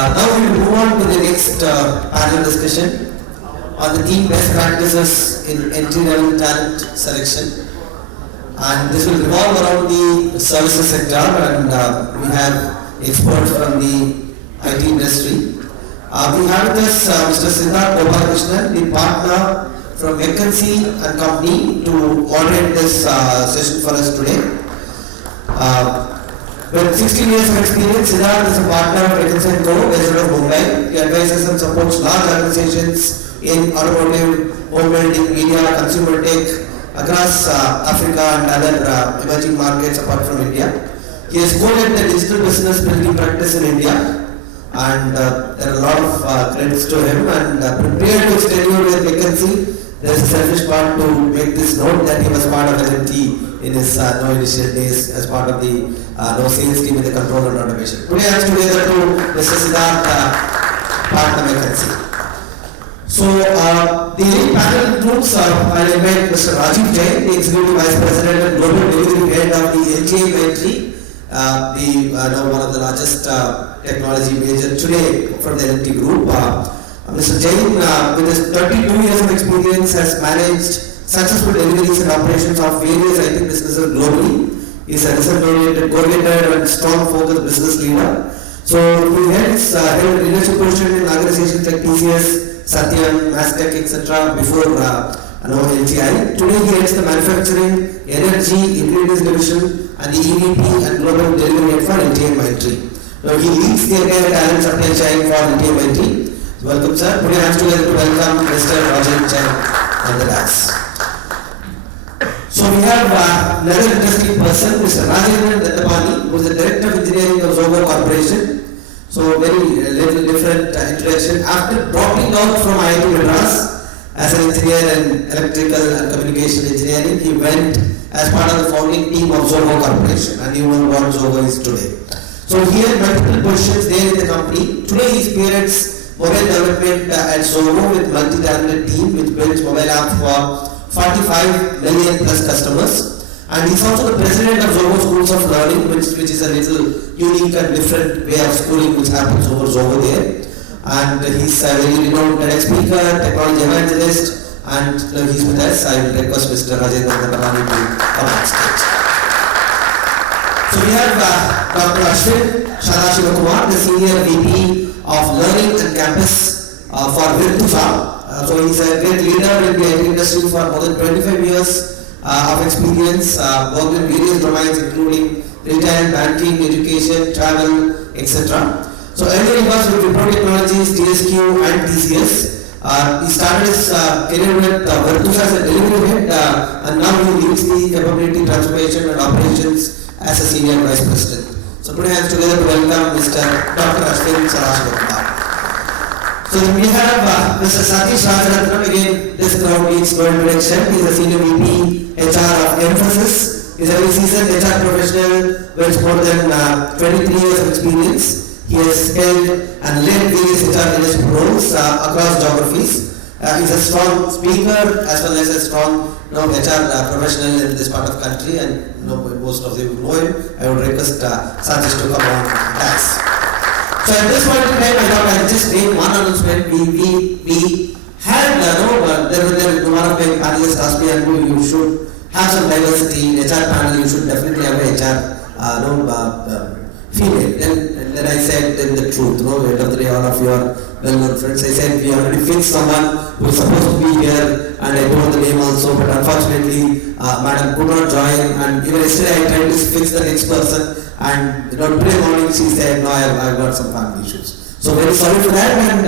Now we will move on to the next panel discussion on the theme best practices in entry-level talent selection. And this will revolve around the services sector, and we have experts from the IT industry. We have with us Mr. Siddharth Gopalakrishnan, the partner from McKinsey and Company, to moderate this session for us today. With 16 years of experience, Siddharth is a partner of McKinsey & Co. based out of Mumbai. He advises and supports large organizations in automotive, home building, media, consumer tech, across Africa and other emerging markets apart from India. He has co-led the digital business building practice in India, and there are a lot of credits to him. And prior to his tenure with McKinsey, there is a selfish part to make this note that he was part of L&T in his initial days as part of the sales team in the control and automation. Today I am together to Mr. Siddharth, partner McKinsey. So the panel includes, I invite Mr. Rajiv Jain, the Executive Vice President and Global Delivery Head of the L&T EduTech, one of the largest technology major today from the L&T group. Mr. Jain, with his 32 years of experience, has managed successful deliveries and operations of various IT businesses globally. He is a result-oriented, coordinated and strong focused business leader. So he held leadership position in organizations like TCS, Satyam, Mastec, etc. before LTI. Today he heads the manufacturing, energy, ingredients division and the EVP and global delivery head for LTI. Now he leads the entire talent supply chain for LTI. Welcome sir. Today I am together to welcome Mr. Rajiv Jain on the dais. So we have another interesting person, Mr. Rajendran Dattapani, who is the Director of Engineering of Zogo Corporation. So very little different introduction. After dropping out from IIT Madras as an engineer in electrical and communication engineering, he went as part of the founding team of Zogo Corporation, and you know what Zogo is today. So he had multiple positions there in the company. Today he spearheads mobile development at Zogo with multi-talented team which builds mobile app for 45 million plus customers. And he's also the president of Zogo Schools of Learning, which is a little unique and different way of schooling which happens over Zogo there. And he's a very renowned TEDx speaker, technology evangelist, and he's with us. I will request Mr. Rajendran Dattapani to come on stage. So we have Dr. Ashwin Sadashivakumar, the Senior VP of Learning and Campus for Virtusa. So he's a great leader in the IT industry for more than 25 years. Of experience, worked in various domains including retail, banking, education, travel, etc. So earlier he was with Wipro Technologies, TSQ and TCS. He started his career with Virtusa as a delivery head, and now he leads the capability transformation and operations as a senior vice president. So today I am together to welcome Mr. Dr. Ashwin Sadashivakumar. So we have Mr. Satish Rajaratnam. Again, this crowd needs no introduction. He is a senior VP HR of Emphasis. He is a very seasoned HR professional with more than 23 years of experience. He has held and led various HR leadership roles across geographies. He is a strong speaker as well as a strong HR professional in this part of country, and most of you know him. I would request Satish to come on dais. So at this point in time, I thought I'd just make one announcement. We had, one of my panelists asked me, you should have some diversity in HR panel, you should definitely have a HR female. Then I said the truth, end of the day, all of you are well-known friends. I said we already fixed someone who is supposed to be here, and I told the name also, but unfortunately, madam could not join, and even yesterday I tried to fix the next person. And today morning she said, no, I've got some family issues. So very sorry for that, and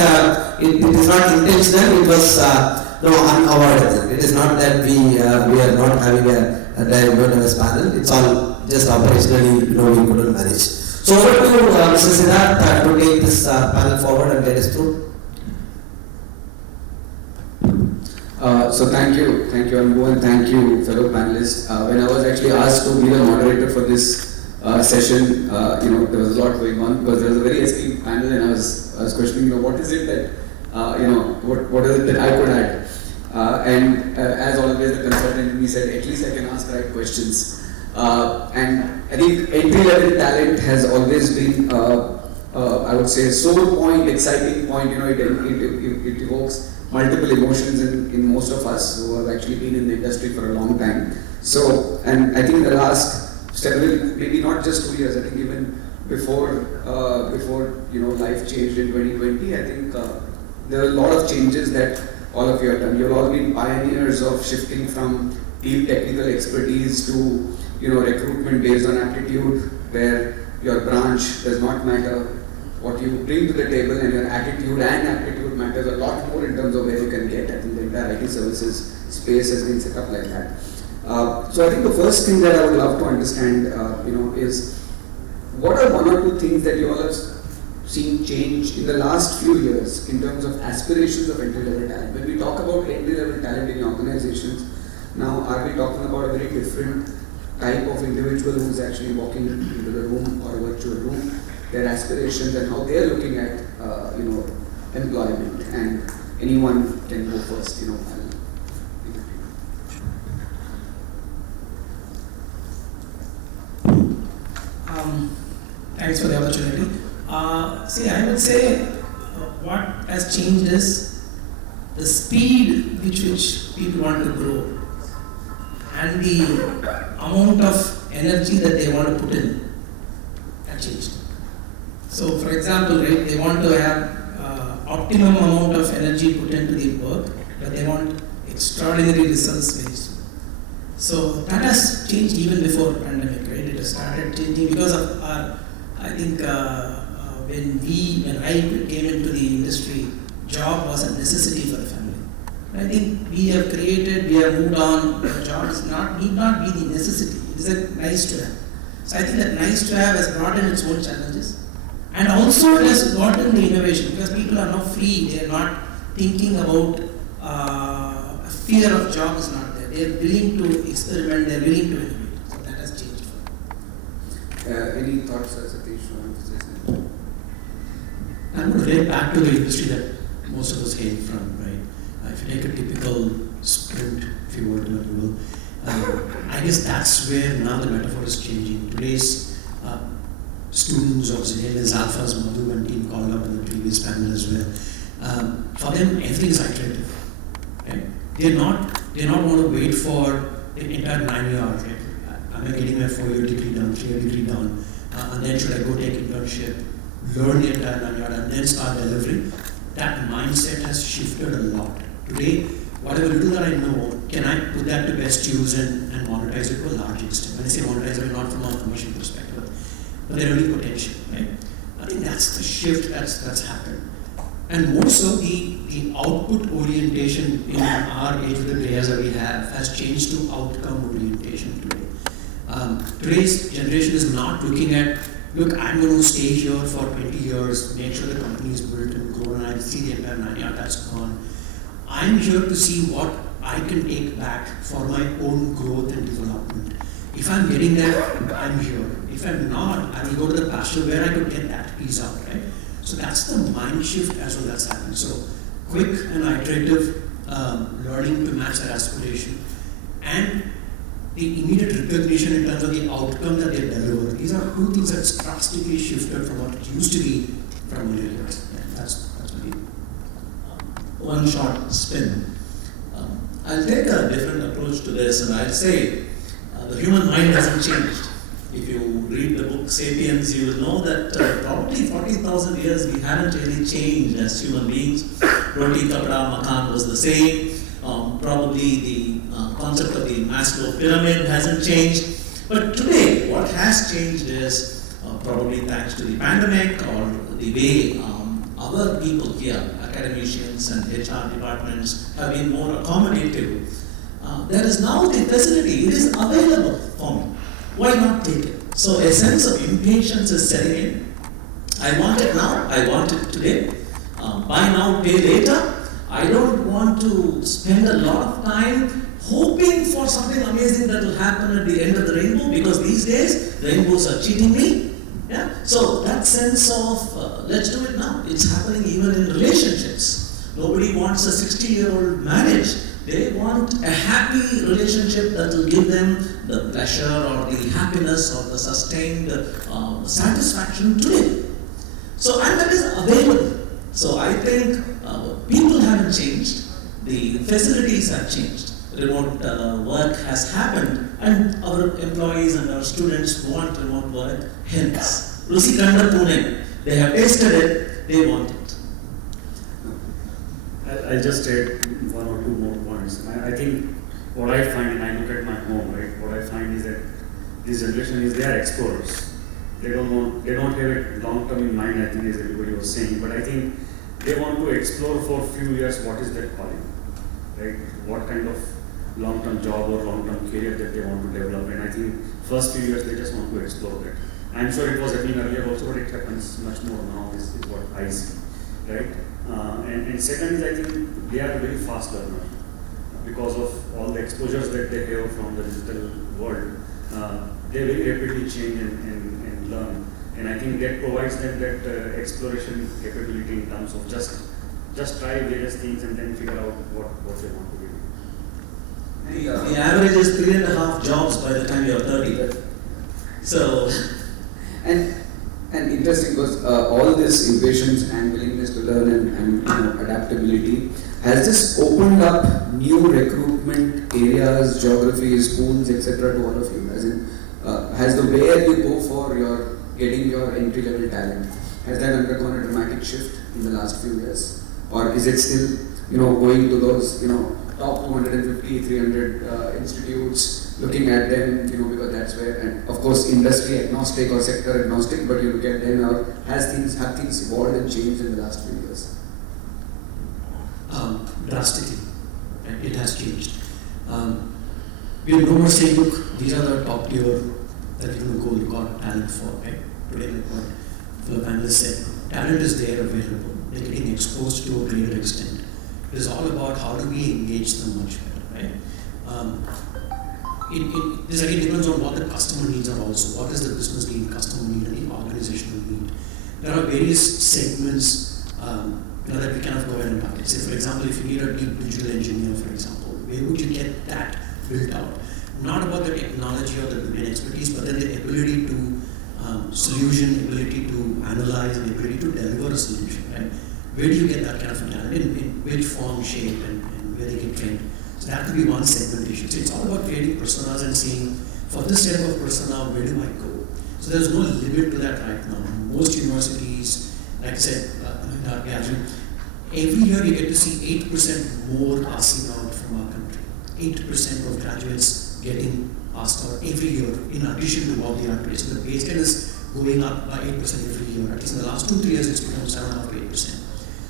it is not intentional, it was unavoidable. It is not that we are not having a diverse panel, it's all just operationally, we couldn't manage. So over to Mr. Siddharth to take this panel forward and get us through. So thank you Anbu, and thank you fellow panelists. When I was actually asked to be the moderator for this session, there was a lot going on because there was a very esteemed panel, and I was questioning, what is it that, what is it that I could add? And as always, the consultant in me said, at least I can ask right questions. And I think entry-level talent has always been I would say, sore point, exciting point. It evokes multiple emotions in most of us who have actually been in the industry for a long time. So, and I think in the last several, maybe not just 2 years, I think even before life changed in 2020, I think there are a lot of changes that all of you have done. You've all been pioneers of shifting from deep technical expertise to recruitment based on aptitude, where your branch does not matter. What you bring to the table and your attitude and aptitude matters a lot more in terms of where you can get. I think the entire IT services space has been set up like that. So I think the first thing that I would love to understand, is what are one or two things that you all have seen change in the last few years in terms of aspirations of entry-level talent? When we talk about entry-level talent in organizations, now are we talking about a very different type of individual who's actually walking into the room or a virtual room, their aspirations and how they're looking at employment, and anyone can go first. Thanks for the opportunity. I would say what has changed is the speed with which people want to grow and the amount of energy that they want to put in has changed. So, for example, right, they want to have optimum amount of energy put into the work, but they want extraordinary results very soon. So that has changed even before pandemic, right? It has started changing because of our, I think, when I came into the industry, job was a necessity for the family. I think we have moved on. Job need not be the necessity. It is a nice to have. So I think that nice to have has brought in its own challenges, and also it has brought in the innovation because people are now free. They are not thinking about a fear of job is not there. They are willing to experiment. They are willing to innovate. So that has changed. Any thoughts, Satish, or emphasis? I'm going to relate back to the industry that most of us came from, right? If you take a typical sprint, if you were to, I guess that's where now the metaphor is changing. Today's students or Zenalians, Alphas, Madhu and team called up in the previous panel as well. For them, everything is iterative. Right? They're not going to wait for the entire 9 years. Right? Am I getting my 4-year degree done, 3-year degree done, and then should I go take internship, learn the entire 9 years, and then start delivering? That mindset has shifted a lot. Today, whatever little that I know, can I put that to best use and monetize it to a large extent? When I say monetize, I mean not from a commercial perspective, but there is potential, right? I think that's the shift that's happened. And more so, the output orientation in our age of the grey that we have has changed to outcome orientation today. Today's generation is not looking at, look, I'm going to stay here for 20 years, make sure the company is built and grown, and I see the entire 9 years that's gone. I'm here to see what I can take back for my own growth and development. If I'm getting that, I'm here. If I'm not, I will go to the pasture where I could get that piece out, right? So that's the mind shift as well that's happening. So quick and iterative learning to match that aspiration, and the immediate recognition in terms of the outcome that they deliver. These are two things that's drastically shifted from what it used to be from earlier years. Yeah, that's really one short spin. I'll take a different approach to this, and I'll say the human mind hasn't changed. If you read the book Sapiens, you will know that probably 40,000 years we haven't really changed as human beings. Roti, kapda, makan was the same. Probably the concept of the Maslow pyramid hasn't changed. But today, what has changed is probably thanks to the pandemic or the way our people here, academicians and HR departments, have been more accommodative. There is now the facility, it is available for me. Why not take it? So a sense of impatience is setting in. I want it now, I want it today. Buy now, pay later. I don't want to spend a lot of time hoping for something amazing that will happen at the end of the rainbow, because these days rainbows are cheating me. Yeah? So that sense of let's do it now. It's happening even in relationships. Nobody wants a 60-year-old marriage. They want a happy relationship that will give them the pleasure or the happiness or the sustained satisfaction today. So, and that is available. So I think people haven't changed, the facilities have changed. Remote work has happened, and our employees and our students want remote work. Hence, Rusi Kanda Pune, they have tasted it, they want it. I'll just add one or two more points. I think what I find, and I look at my home, right? What I find is that this generation they are explorers. They don't have a long term in mind, I think, as everybody was saying, but I think they want to explore for a few years what is their calling, right? What kind of long term job or long term career that they want to develop, and I think first few years they just want to explore that. I'm sure it was happening earlier also, but it happens much more now, is what I see, right? And second is, I think they are very fast learners because of all the exposures that they have from the digital world. They very rapidly change and learn, and I think that provides them that exploration capability in terms of just try various things and then figure out what they want to do. The average is 3.5 jobs by the time you're 30. So, and interesting because all this impatience and willingness to learn and adaptability, has this opened up new recruitment areas, geographies, pools, etc. to all of you? As in, has the way you go for getting your entry level talent, has that undergone a dramatic shift in the last few years, or is it still going to those top 250, 300 institutes, looking at them, because that's where, and of course industry agnostic or sector agnostic, but you look at them, or have things evolved and changed in the last few years? Drastically, right? It has changed. We have no more saying, look, these are the top tier that you're going to go look out talent for, right? Today, like what the panelist said, talent is there available. They're getting exposed to a greater extent. It is all about how do we engage them much better, right? This again depends on what the customer needs are also. What is the business need, customer need, and the organizational need. There are various segments that we kind of go ahead and target. Say, for example, if you need a deep digital engineer, for example, where would you get that built out? Not about the technology or the domain expertise, but then the ability to solution, ability to analyze, and ability to deliver a solution, right? Where do you get that kind of talent? In which form, shape, and where they get trained? So that could be one segmentation. So it's all about creating personas and saying, for this type of persona, where do I go? So there's no limit to that right now. Most universities, like I said, every year you get to see 8% more passing out from our country. 8% of graduates getting passed out every year, in addition to what they are today. So the baseline is going up by 8% every year. At least in the last 2-3 years, it's become 7.5 to 8%.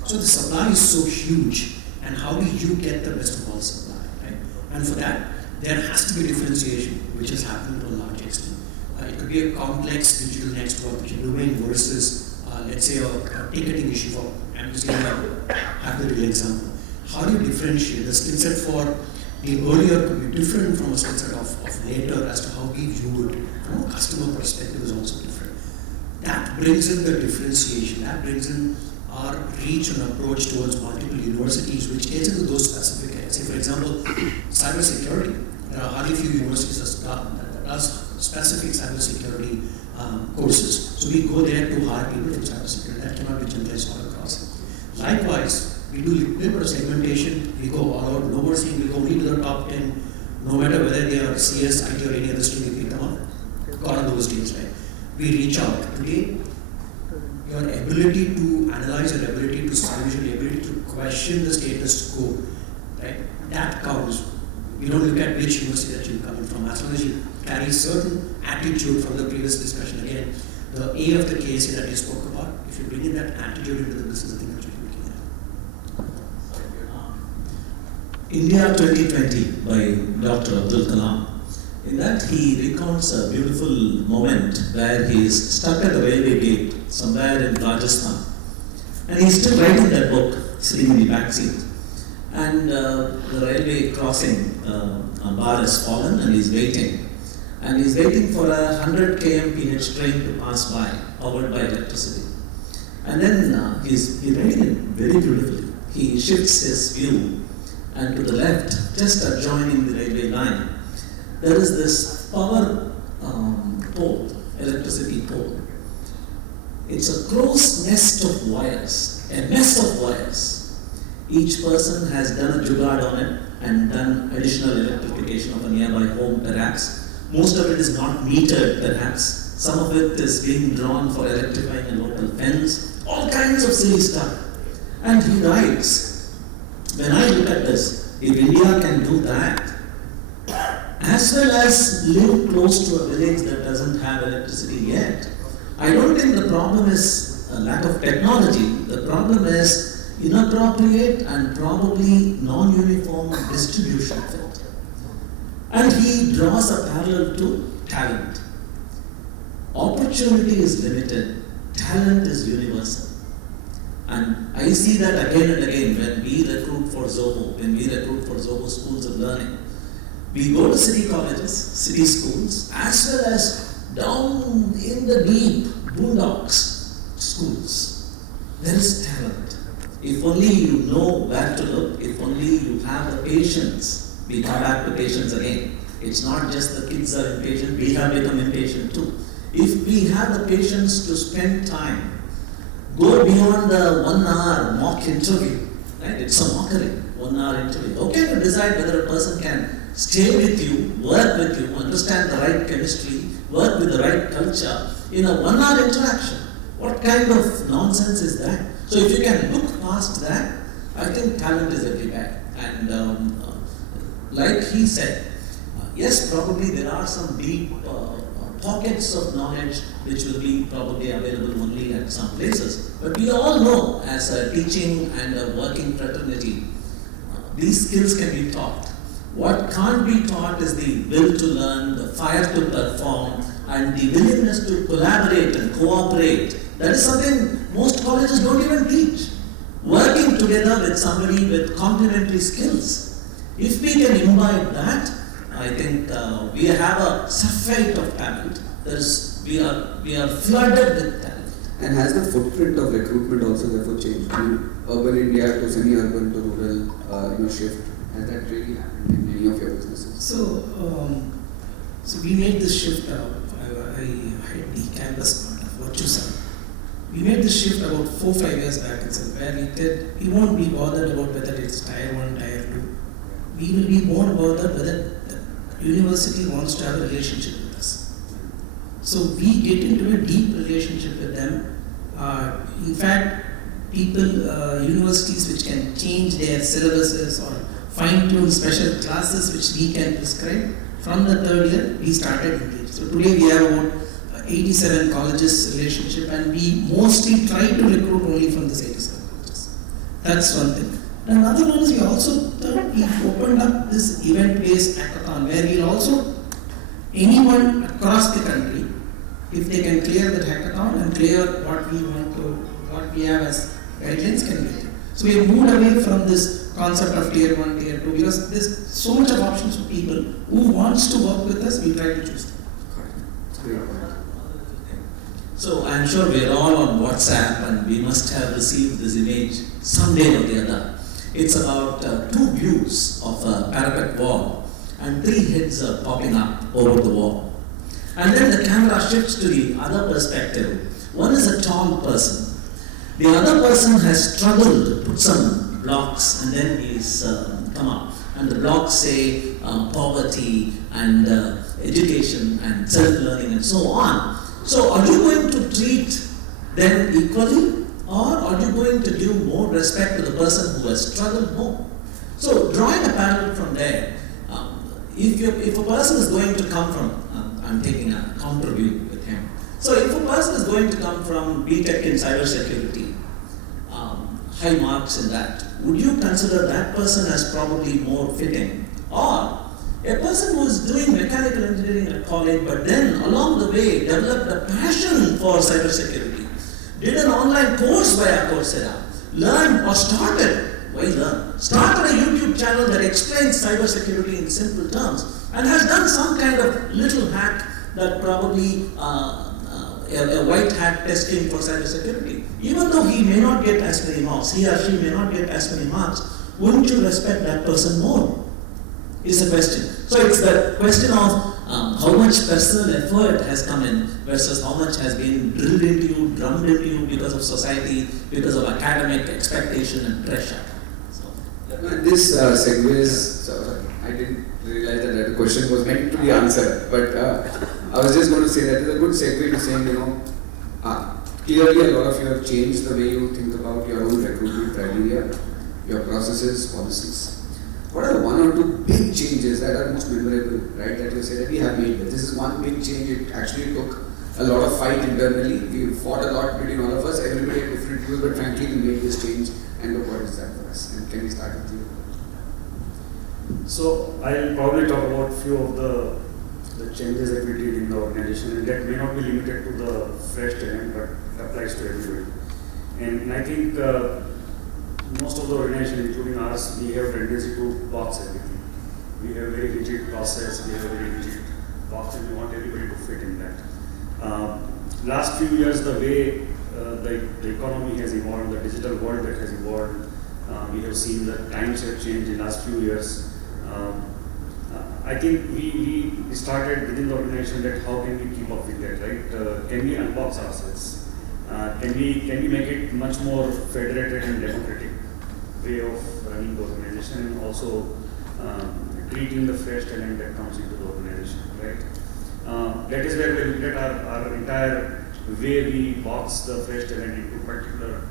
So the supply is so huge, and how do you get the best of all supply, right? And for that, there has to be differentiation, which has happened to a large extent. It could be a complex digital next work which you're doing versus, let's say, a ticketing issue for, I'm just giving a hypothetical example. How do you differentiate? The skill set for the earlier could be different from a skill set of later as to how we view it from a customer perspective is also different. That brings in the differentiation, that brings in our reach and approach towards multiple universities, which gets into those specific areas. Say, for example, cybersecurity. There are hardly few universities that does specific cybersecurity courses. So we go there to hire people from cybersecurity. That cannot be generalized all across. Likewise, we do liberal segmentation. We go all out. No more saying we go only to the top 10, no matter whether they are CS, IT, or any other stream. We pick them up. Gone are those days, right? We reach out. Today, your ability to analyze, your ability to solution, your ability to question the status quo, right? That counts. We don't look at which university that you're coming from. As long as you carry certain attitude from the previous discussion, again, the A of the case that you spoke about, if you bring in that attitude into the business, I think that you're looking at. India 2020 by Dr. Abdul Kalam. In that, he recounts a beautiful moment where he is stuck at the railway gate somewhere in Rajasthan. And he's still writing that book, sitting in the back seat. And the railway crossing bar has fallen, and he's waiting. And he's waiting for a 100 km/h train to pass by, powered by electricity. And then he's writing it very beautifully. He shifts his view, and to the left, just adjoining the railway line, there is this power pole, electricity pole. It's a close nest of wires, a mess of wires. Each person has done a jugaad on it and done additional electrification of a nearby home perhaps. Most of it is not metered perhaps. Some of it is being drawn for electrifying a local fence. All kinds of silly stuff. And he writes, when I look at this, if India can do that, as well as live close to a village that doesn't have electricity yet, I don't think the problem is a lack of technology. The problem is inappropriate and probably non-uniform distribution of it. And he draws a parallel to talent. Opportunity is limited, talent is universal. And I see that again and again when we recruit for Zoho, when we recruit for Zoho schools of learning. We go to city colleges, city schools, as well as down in the deep boondocks schools. There is talent. If only you know where to look, if only you have the patience. We come back to patience again. It's not just the kids are impatient, we have become impatient too. If we have the patience to spend time, go beyond the 1 hour mock interview, right? It's a mockery, 1 hour interview. How can you decide whether a person can stay with you, work with you, understand the right chemistry, work with the right culture in a 1 hour interaction? What kind of nonsense is that? So if you can look past that, I think talent is everywhere. And like he said, yes, probably there are some deep pockets of knowledge which will be probably available only at some places. But we all know, as a teaching and a working fraternity, these skills can be taught. What can't be taught is the will to learn, the fire to perform, and the willingness to collaborate and cooperate. That is something most colleges don't even teach. Working together with somebody with complementary skills. If we can imbibe that, I think we have a surfeit of talent. We are flooded with talent. And has the footprint of recruitment also therefore changed? I mean, urban India to semi-urban to rural shift? Has that really happened in many of your businesses? So we made this shift. I had the campus part of what you said. We made this shift about 4-5 years back itself, where we said we won't be bothered about whether it's tier 1, tier 2. We will be more bothered whether the university wants to have a relationship with us. So we get into a deep relationship with them. In fact, universities which can change their syllabuses or fine-tune special classes which we can prescribe, from the 3rd year we started engaged. So today we have about 87 colleges relationship, and we mostly try to recruit only from these 87 colleges. That's one thing. Another one is we also opened up this event-based hackathon where we'll also, anyone across the country, if they can clear that hackathon and clear what we have as guidelines, can get it. So we have moved away from this concept of tier 1, tier 2, because there's so much of options for people who wants to work with us. We try to choose them. So I'm sure we're all on WhatsApp and we must have received this image someday or the other. It's about 2 views of a parapet wall and 3 heads are popping up over the wall. And then the camera shifts to the other perspective. One is a tall person. The other person has struggled to put some blocks and then he's come up. And the blocks say poverty and education and self-learning and so on. So are you going to treat them equally, or are you going to give more respect to the person who has struggled more? So drawing a parallel from there, if a person is going to come from, I'm taking a counter view with him. So if a person is going to come from BTech in cybersecurity, high marks in that, would you consider that person as probably more fitting? Or a person who is doing mechanical engineering at college, but then along the way developed a passion for cybersecurity, did an online course via Coursera, learned or started a YouTube channel that explains cybersecurity in simple terms, and has done some kind of little hack that probably a white hat testing for cybersecurity. Even though he may not get as many marks, he or she may not get as many marks, wouldn't you respect that person more? Is the question. So it's the question of how much personal effort has come in versus how much has been drilled into you, drummed into you because of society, because of academic expectation and pressure. So, This segues, sorry, I didn't realize that the question was meant to be answered, but I was just going to say that is a good segue to saying, clearly a lot of you have changed the way you think about your own recruitment criteria, your processes, policies. What are the one or two big changes that are most memorable, right, that you say that we have made? This is one big change. It actually took a lot of fight internally. We fought a lot between all of us. Everybody had different views, but frankly we made this change, and look what is that for us. And can we start with you? So I'll probably talk about few of the changes that we did in the organization, and that may not be limited to the fresh talent, but it applies to everybody. And I think most of the organization, including ours, we have tendency to box everything. We have very rigid process, we have very rigid box, and we want everybody to fit in that. Last few years, the way the economy has evolved, the digital world that has evolved, we have seen that times have changed in the last few years. I think we started within the organization that how can we keep up with that, right? Can we unbox ourselves? Can we make it much more federated and democratic way of running the organization, and also treating the fresh talent that comes into the organization, right? That is where we looked at our entire way we box the fresh talent into particular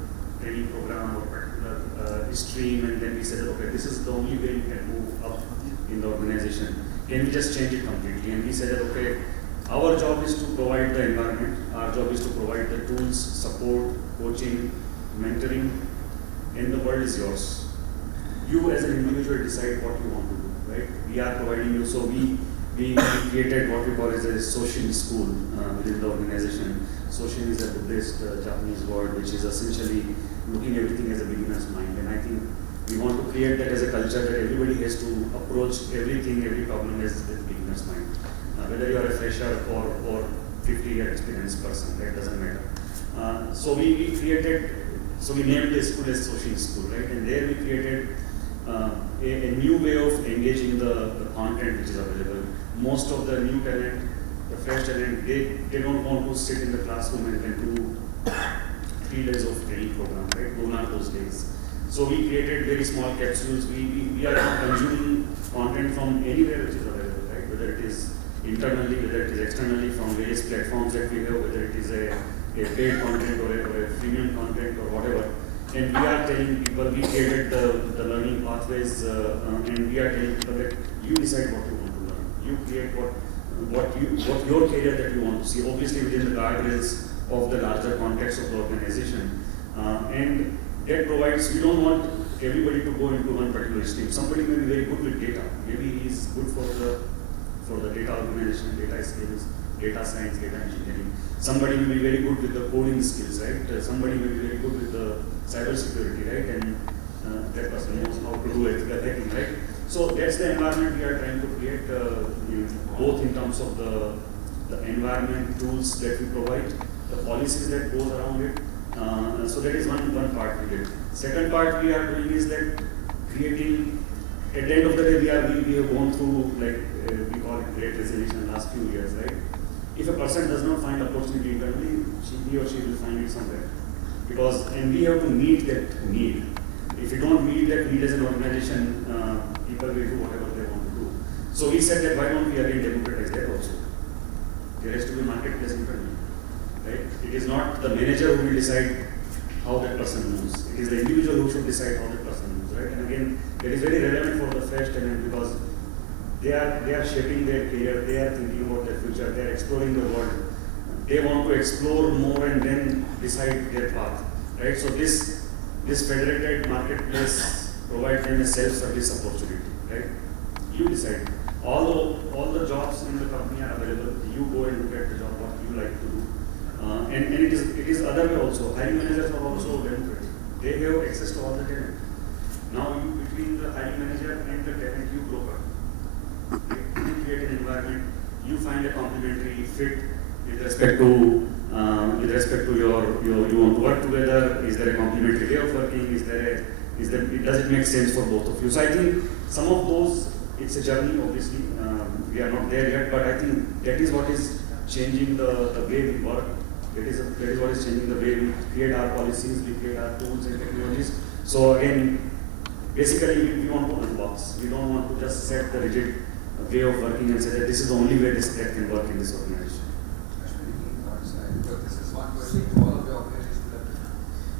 training program or particular stream, and then we said, okay, this is the only way you can move up in the organization. Can we just change it completely? And we said that, okay, our job is to provide the environment, our job is to provide the tools, support, coaching, mentoring, and the world is yours. You as an individual decide what you want to do, right? We are providing you, so we created what we call as a social school within the organization. Social is a Buddhist Japanese word, which is essentially looking everything as a beginner's mind. And I think we want to create that as a culture that everybody has to approach everything, every problem as with beginner's mind. Whether you are a fresher or 50-year experienced person, that doesn't matter. So we named the school as Social School, right? And there we created a new way of engaging the content which is available. Most of the new talent, the fresh talent, they don't want to sit in the classroom and do 3 days of training program, right? Gone are those days. So we created very small capsules. We are consuming content from anywhere which is available, right? Whether it is internally, whether it is externally, from various platforms that we have, whether it is a paid content or a freemium content or whatever. And we are telling people, we created the learning pathways, and we are telling people that you decide what you want to learn. You create what your career that you want to see, obviously within the guardrails of the larger context of the organization. And that provides, we don't want everybody to go into one particular stream. Somebody may be very good with data. Maybe he is good for the data organization, data skills, data science, data engineering. Somebody may be very good with the coding skills, right? Somebody may be very good with the cyber security, right? And that person knows how to do ethical hacking, right? So that's the environment we are trying to create, both in terms of the environment tools that we provide, the policies that goes around it. So that is one part we did. Second part we are doing is that creating, at the end of the day, we have gone through, like we call it great resignation last few years, right? If a person does not find opportunity internally, he or she will find it somewhere. And we have to meet that need. If we don't meet that need as an organization, people will do whatever they want to do. So we said that why don't we again democratize that also? There has to be marketplace internally, right? It is not the manager who will decide how that person moves. It is the individual who should decide how that person moves, right? And again, that is very relevant for the fresh talent because they are shaping their career, they are thinking about their future, they are exploring the world. They want to explore more and then decide their path, right? So this federated marketplace provides them a self-service opportunity, right? You decide. All the jobs in the company are available. You go and look at the job what you like to do, and it is other way also. Hiring managers are also democratic. They have access to all the talent. Now between the hiring manager and the talent, you broker. You create an environment. You find a complementary fit with respect to your you want to work together. Is there a complementary way of working? Does it make sense for both of you? So I think some of those it's a journey, obviously. We are not there yet, but I think that is what is changing the way we work. That is what is changing the way we create our policies, we create our tools and technologies. So again, basically we want to unbox. We don't want to just set the rigid way of working and say that this is the only way that can work in this organization. This is one question to all of the organizations.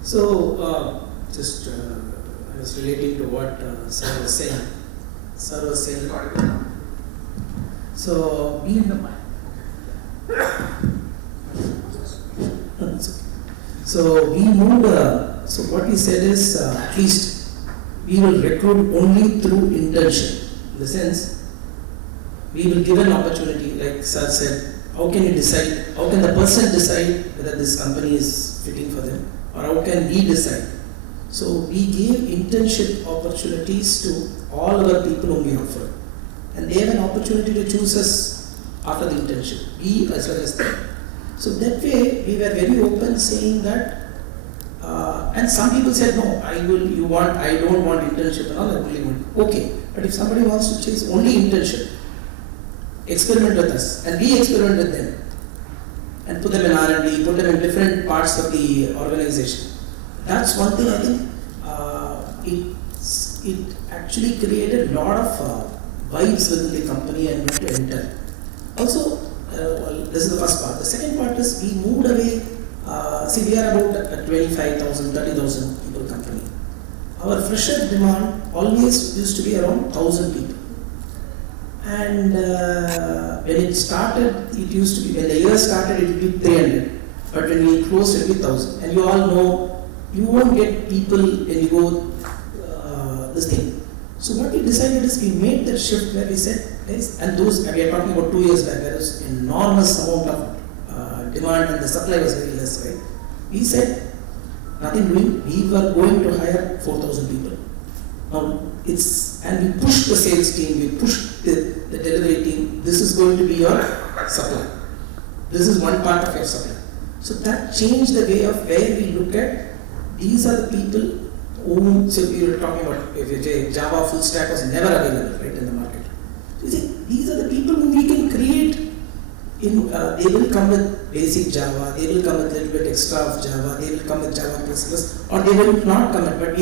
So, I was relating to what Sir was saying. Sir was saying, so be in the mind. So we moved, so what he said is, at least we will recruit only through internship. In the sense, we will give an opportunity, like Sir said, how can you decide, how can the person decide whether this company is fitting for them, or how can we decide? So we gave internship opportunities to all our people whom we offer, and they have an opportunity to choose us after the internship, we as well as them. So that way we were very open, saying that, and some people said no, I don't want internship and all, I only want. Okay, but if somebody wants to choose only internship, experiment with us, and we experiment with them, and put them in R&D, put them in different parts of the organization. That's one thing I think. It actually created a lot of vibes within the company and went to enter. Also, this is the first part. The second part is we moved away. See, we are about a 25,000, 30,000 people company. Our fresher demand always used to be around 1,000 people. And when it started, it used to be, when the year started, it would be 300. But when we closed, it would be 1,000. And you all know, you won't get people when you go this thing. So what we decided is we made that shift where we said, guys, and those, we are talking about 2 years back, there was enormous amount of demand and the supply was very less, right? We said, nothing doing, we were going to hire 4,000 people. Now, and we pushed the sales team, we pushed the delivery team, this is going to be your supply. This is one part of your supply. So that changed the way of where we look at, these are the people whom, so we were talking about, if Java full stack was never available, right, in the market. So you see, these are the people whom we can create. They will come with basic Java, they will come with a little bit extra of Java, they will come with Java++, or they will not come with, but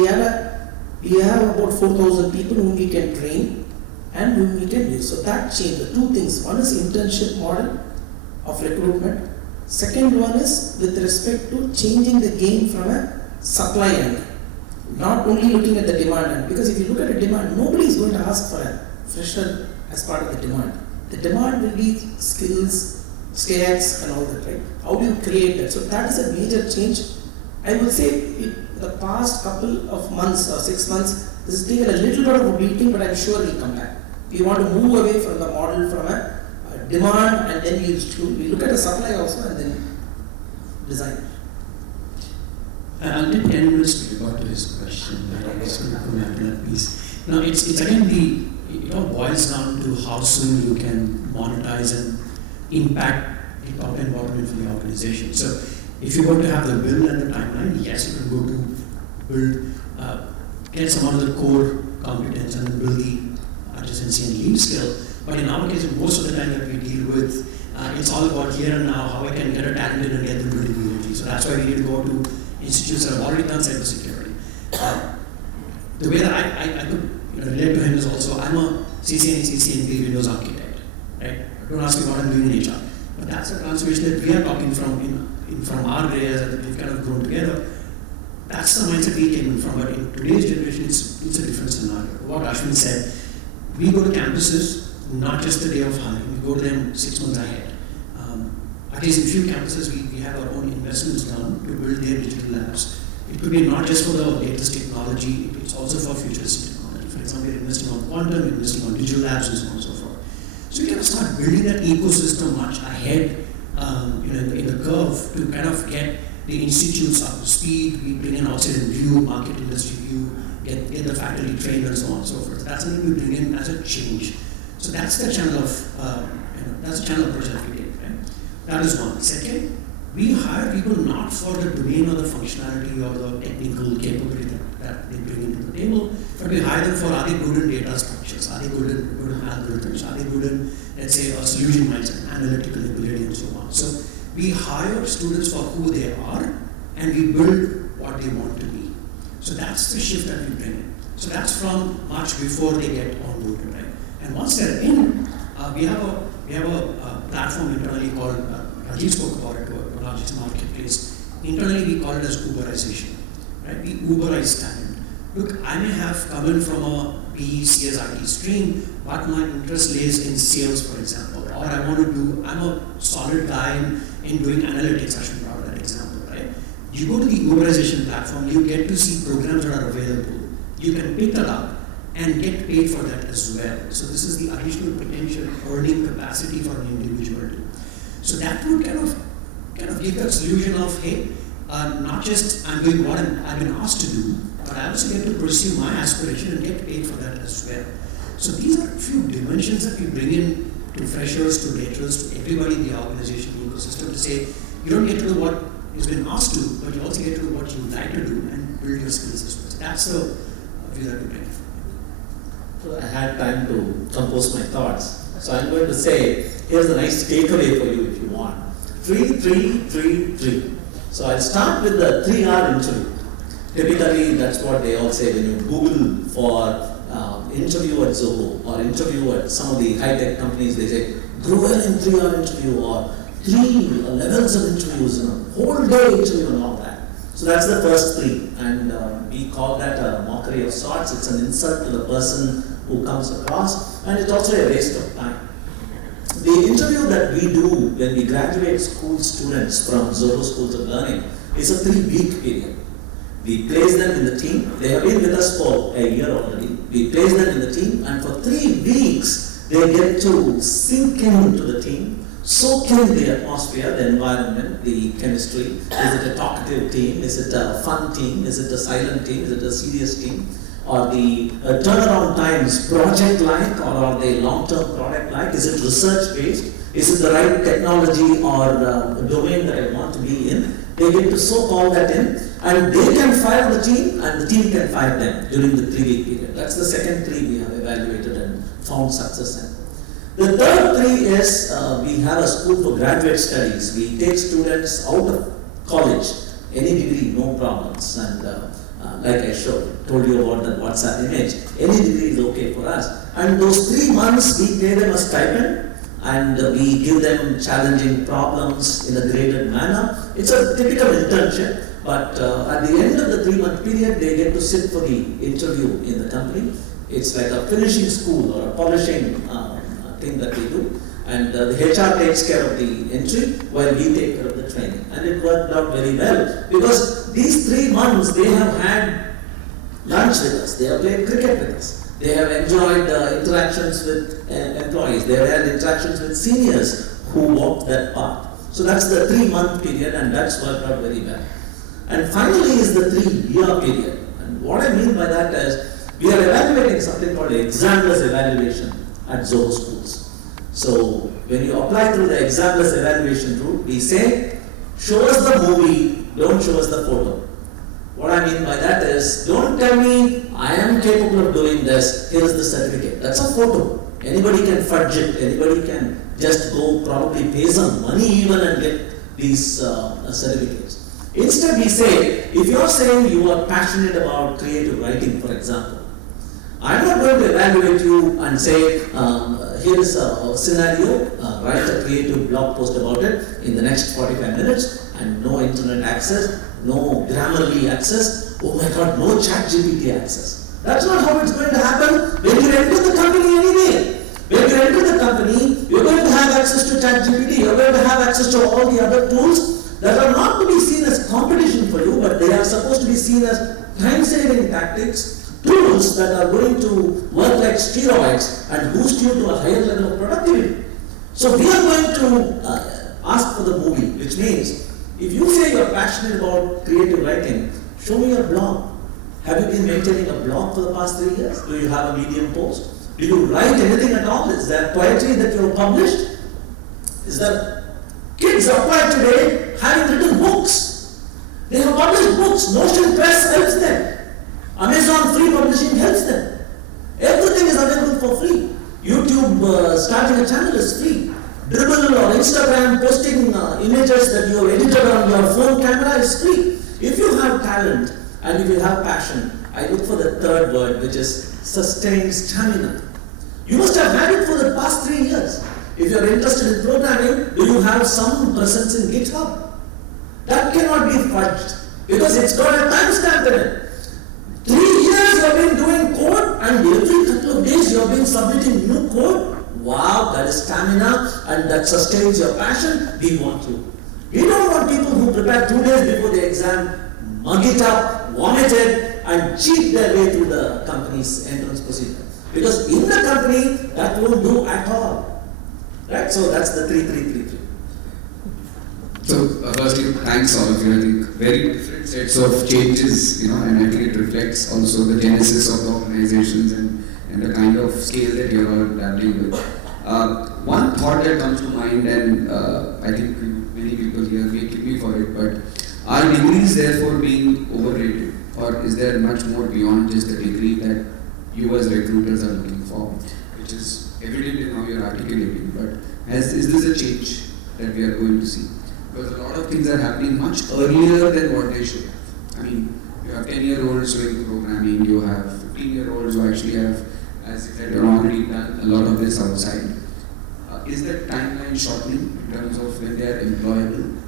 we have about 4,000 people whom we can train and whom we can use. So that changed. The two things. One is internship model of recruitment. Second one is with respect to changing the game from a supply end. Not only looking at the demand end. Because if you look at the demand, nobody is going to ask for a fresher as part of the demand. The demand will be skills, skills and all that, right? How do you create that? So that is a major change. I would say the past couple of months or 6 months, this has taken a little bit of a beating, but I'm sure we'll come back. We want to move away from the model from a demand, and then we look at the supply also and then design. I'll take 10 minutes to regard to his question. I'm just going to come back to that piece. Now, it's again it all boils down to how soon you can monetize and impact the top and bottom line for the organization. So, if you're going to have the build and the timeline, yes, you can go to build, get some of the core competence and then build the adjacency and lead skill. But in our case, most of the time that we deal with, it's all about here and now, how I can get a talent in and get them built immediately. So that's why we need to go to institutes that have already done cybersecurity. The way that I could relate to him is also, I'm a CCNP Windows architect, right? Don't ask me what I'm doing in HR. But that's a transformation that we are talking from our areas that we've kind of grown together. That's the mindset we came from. But in today's generation, it's a different scenario. What Ashwin said, we go to campuses, not just the day of hiring, we go to them 6 months ahead. At least in few campuses, we have our own investments done to build their digital labs. It could be not just for the latest technology, it's also for futuristic technology. For example, we're investing on quantum, investing on digital labs, and so on and so forth. So we can start building that ecosystem much ahead in the curve to kind of get the institutes up to speed. We bring in outside view, market industry view, get the faculty trained and so on and so forth. That's something we bring in as a change. So that's the channel of that's the channel approach that we take. Right? That is one. Second, we hire people not for the domain or the functionality or the technical capability that they bring into the table, but we hire them for, are they good in data structures, are they good in algorithms, are they good in, let's say, a solution mindset, analytical ability and so on. So we hire students for who they are and we build what they want to be. So that's the shift that we bring in. So that's from much before they get onboarded, right? And once they're in, we have a platform internally called, Rajiv spoke about it, a largest marketplace. Internally we call it as Uberization, right? We Uberize talent. Look, I may have come in from a BE CSIT stream, but my interest lays in sales, for example, or I'm a solid guy in doing analytics, I should draw that example, right? You go to the Uberization platform, you get to see programs that are available. You can pick that up and get paid for that as well. So this is the additional potential earning capacity for an individual. So that would kind of give that solution of, hey, not just I'm doing what I've been asked to do, but I also get to pursue my aspiration and get paid for that as well. So these are a few dimensions that we bring in to freshers, to laterals, to everybody in the organization ecosystem to say, you don't get to do what has been asked to, but you also get to do what you like to do and build your skills as well. So that's the view that we bring. So I had time to compose my thoughts. So I'm going to say, here's a nice takeaway for you if you want. 3, 3, 3, 3. So I'll start with the 3R interview. Typically, that's what they all say when you Google for interview at Zoho or interview at some of the high-tech companies. They say, grow well in 3R interview or 3 levels of interviews and a whole day interview and all that. So that's the first 3, and we call that a mockery of sorts. It's an insult to the person who comes across, and it's also a waste of time. The interview that we do when we graduate school students from Zoho Schools of Learning is a 3-week period. We place them in the team. They have been with us for a year already. We place them in the team, and for 3 weeks, they get to sink into the team, soak in the atmosphere, the environment, the chemistry. Is it a talkative team? Is it a fun team? Is it a silent team? Is it a serious team? Are the turnaround times project-like, or are they long-term product-like? Is it research-based? Is it the right technology or domain that I want to be in? They get to soak all that in, and they can fire the team, and the team can fire them during the 3-week period. That's the second 3 we have evaluated and found success in. The third 3 is we have a school for graduate studies. We take students out of college, any degree, no problems, and like I told you about that WhatsApp image, any degree is okay for us. And those 3 months we pay them a stipend, and we give them challenging problems in a graded manner. It's a typical internship, but at the end of the 3-month period, they get to sit for the interview in the company. It's like a finishing school or a polishing thing that we do. And the HR takes care of the entry while we take care of the training. And it worked out very well because these 3 months they have had lunch with us, they have played cricket with us, they have enjoyed interactions with employees, they have had interactions with seniors who walked that path. So that's the 3-month period, and that's worked out very well. And finally is the 3-year period. And what I mean by that is we are evaluating something called examless evaluation at Zoho Schools. So when you apply through the examless evaluation route, we say, show us the movie, don't show us the photo. What I mean by that is, don't tell me I am capable of doing this, here is the certificate. That's a photo. Anybody can fudge it, anybody can just go probably pay some money even and get these certificates. Instead we say, if you are saying you are passionate about creative writing, for example, I'm not going to evaluate you and say, here is a scenario, write a creative blog post about it in the next 45 minutes, and no internet access, no Grammarly access, oh my god, no ChatGPT access. That's not how it's going to happen when you enter the company anyway. When you enter the company, you're going to have access to ChatGPT, you're going to have access to all the other tools that are not to be seen as competition for you, but they are supposed to be seen as time-saving tactics, tools that are going to work like steroids and boost you to a higher level of productivity. So we are going to ask for the movie, which means if you say you are passionate about creative writing, show me your blog. Have you been maintaining a blog for the past 3 years? Do you have a Medium post? Do you write anything at all? Is there poetry that you have published? Is there kids apply today? having written books. They have published books. Notion Press helps them. Amazon Free Publishing helps them. Everything is available for free. YouTube starting a channel is free. Dribble or Instagram posting images that you have edited on your phone camera is free. If you have talent and if you have passion, I look for the third word, which is sustained stamina. You must have had it for the past 3 years. If you are interested in programming, do you have some presence in GitHub? That cannot be fudged because it's got a timestamp in it. 3 years you have been doing code and every couple of days you have been submitting new code. Wow, that is stamina and that sustains your passion. We want you. We don't want people who prepare 2 days before the exam, mug it up, vomit it and cheat their way through the company's entrance procedure. Because in the company, that won't do at all. Right? So that's the 3-3-3-3. So firstly, thanks all of you. I think very different sets of changes, and I think it reflects also the genesis of the organizations and the kind of scale that you're all dabbling with. One thought that comes to mind, and I think many people here may kill me for it, but are degrees therefore being overrated, or is there much more beyond just the degree that you as recruiters are looking for, which is evidently now you're articulating, but is this a change that we are going to see? Because a lot of things are happening much earlier than what they should. I mean, you have 10-year-olds doing programming, you have 15-year-olds who actually have, as you said, already done a lot of this outside. Is that timeline shortening in terms of when they are employable?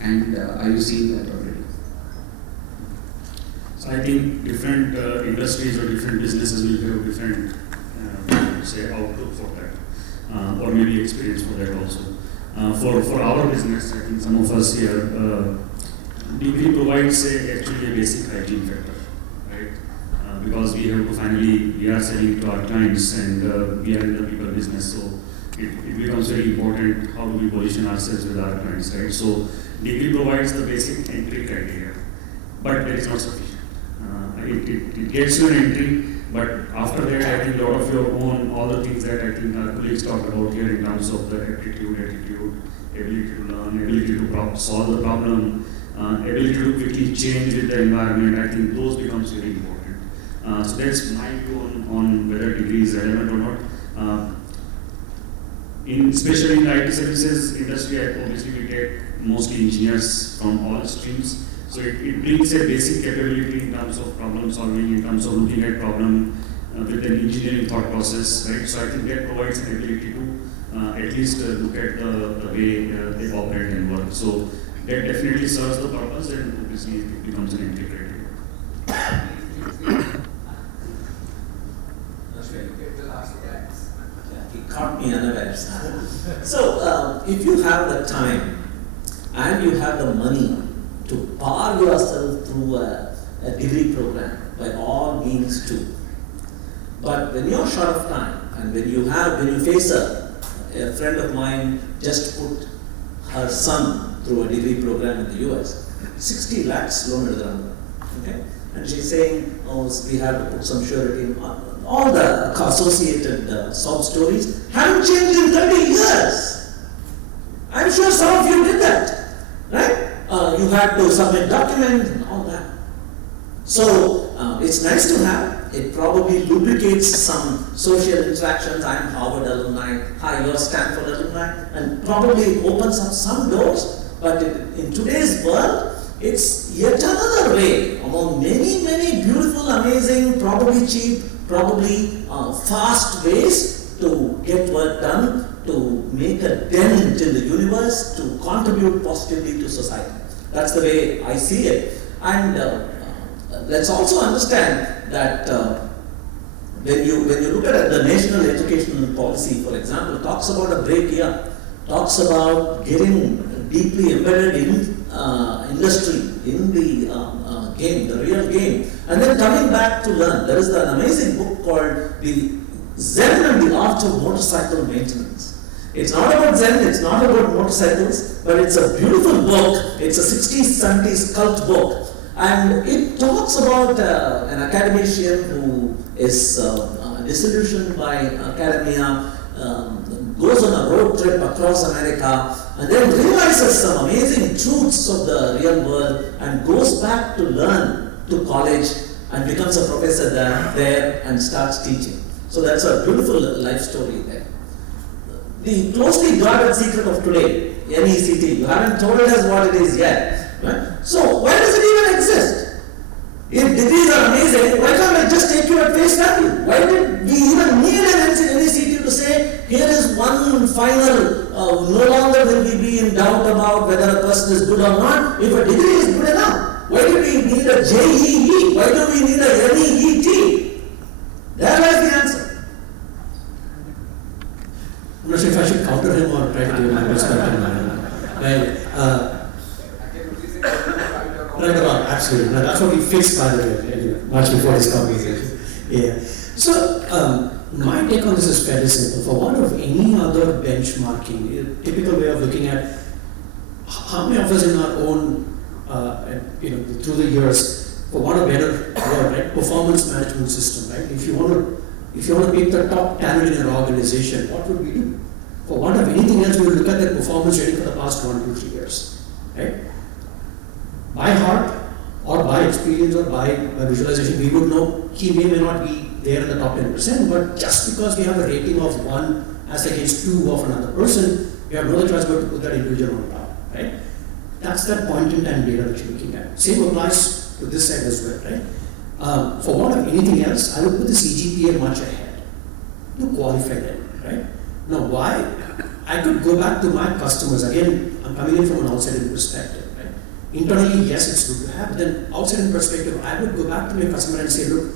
And are you seeing that already? So I think different industries or different businesses will have different, say, outlook for that, or maybe experience for that also. For our business, I think some of us here, degree provides actually a basic hygiene factor, right? Because we have to we are selling to our clients and we are in the people business, so it becomes very important how do we position ourselves with our clients, right? So degree provides the basic entry criteria, but that is not sufficient. It gets you an entry, but after that, I think a lot of your own, all the things that I think our colleagues talked about here in terms of the aptitude, attitude, ability to learn, ability to solve the problem, ability to quickly change with the environment, I think those becomes very important. So that's my view on whether degree is relevant or not. Especially in the IT services industry, obviously we get mostly engineers from all streams. So it brings a basic capability in terms of problem solving, in terms of looking at problem with an engineering thought process, right? So I think that provides an ability to at least look at the way they operate and work. So that definitely serves the purpose and obviously it becomes an entry criteria. He caught me unawares. So if you have the time and you have the money to power yourself through a degree program, by all means do. But when you're short of time and when you face a friend of mine just put her son through a degree program in the US, 60 lakhs loan at the ground. Okay? And she's saying, oh, we have to put some surety in all the associated sob stories haven't changed in 30 years. I'm sure some of you did that, right? You had to submit documents and all that. So it's nice to have. It probably lubricates some social interactions. I'm Harvard alumni, hi, you're Stanford alumni, and probably opens up some doors. But in today's world, it's yet another way among many, many beautiful, amazing, probably cheap, probably fast ways to get work done, to make a dent in the universe, to contribute positively to society. That's the way I see it. And let's also understand that when you look at the national educational policy, for example, talks about a break year, talks about getting deeply embedded in industry, in the game, the real game, and then coming back to learn. There is an amazing book called The Zen and the Art of Motorcycle Maintenance. It's not about Zen, it's not about motorcycles, but it's a beautiful book. It's a 60s, 70s cult book. And it talks about an academician who is disillusioned by academia, goes on a road trip across America, and then realizes some amazing truths of the real world and goes back to learn to college and becomes a professor there and starts teaching. So that's a beautiful life story there. The closely guarded secret of today, NECT, you haven't told us what it is yet. Right? So why does it even exist? If degrees are amazing, why can't I just take you at face value? Why did we even need an NECT to say, here is one final, no longer will we be in doubt about whether a person is good or not, if a degree is good enough. Why do we need a JEE? Why do we need a NEET? There lies the answer. I'm not sure if I should counter him or try to give him my perspective. Right about, absolutely. That's what we fixed, by the way, anyway, much before this conversation. Yeah. So, my take on this is fairly simple. For want of any other benchmarking, a typical way of looking at how many of us in our own, through the years, for want of better word, right, performance management system, right? If you want to pick the top talent in an organization, what would we do? For want of anything else, we would look at their performance rating for the past 1, 2, 3 years, right? By heart, or by experience, or by visualization, we would know he may not be there in the top 10%, but just because we have a rating of 1 as against 2 of another person, we have no other choice but to put that individual on top, right? That's that point in time data that you're looking at. Same applies to this side as well, right? For want of anything else, I would put the CGPA much ahead to qualify them, right? Now, why? I could go back to my customers. Again, I'm coming in from an outside-in perspective, right? Internally, yes, it's good to have, but then outside-in perspective, I would go back to my customer and say, look,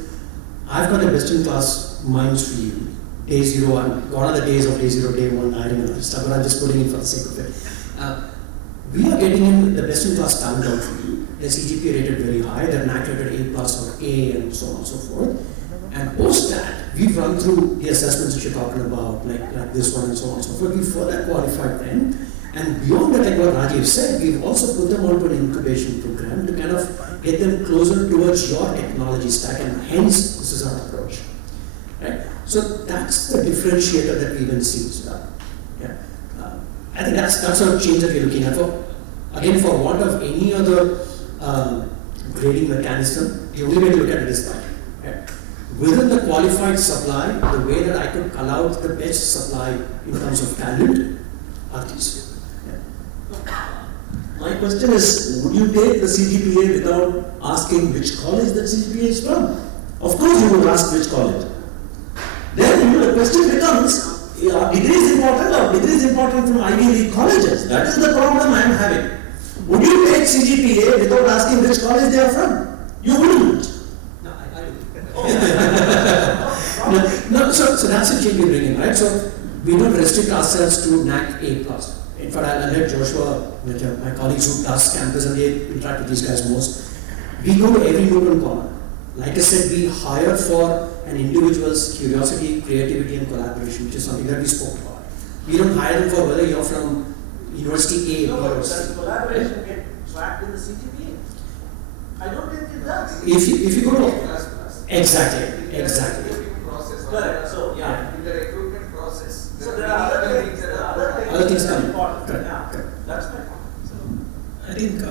I've got a best-in-class minds for you. Day 0, and gone are the days of day 0, day 1, I don't know, stuff, but I'm just putting it for the sake of it. We are getting in the best-in-class talent out for you. The CGPA rated very high, they're NAC rated A+ or A, and so on and so forth. And post that, we've run through the assessments that you're talking about, like this one and so on and so forth. We further qualified them. And beyond that, like what Rajiv said, we've also put them onto an incubation program to kind of get them closer towards your technology stack, and hence this is our approach. Right? So that's the differentiator that we even see. So, yeah. I think that's a change that we're looking at. For want of any other grading mechanism, the only way to look at it is that. Right? Within the qualified supply, the way that I could call out the best supply in terms of talent are these. My question is, would you take the CGPA without asking which college that CGPA is from? Of course you would ask which college. Then the question becomes, are degrees important or degrees important from Ivy League colleges? That is the problem I am having. Would you take CGPA without asking which college they are from? You wouldn't. No, I would. No, so that's the change we bring in, right? So we don't restrict ourselves to NAC A+. In fact, I'll let Joshua, my colleagues who does campus and they interact with these guys most. We go to every nook and corner. Like I said, we hire for an individual's curiosity, creativity, and collaboration, which is something that we spoke about. We don't hire them for whether you're from University A or C. Does collaboration get tracked in the CGPA? I don't think it does. If you go to exactly. Correct. So yeah. In the recruitment process, So there are other things that are Other things coming. important. Correct. Yeah. That's my point. I think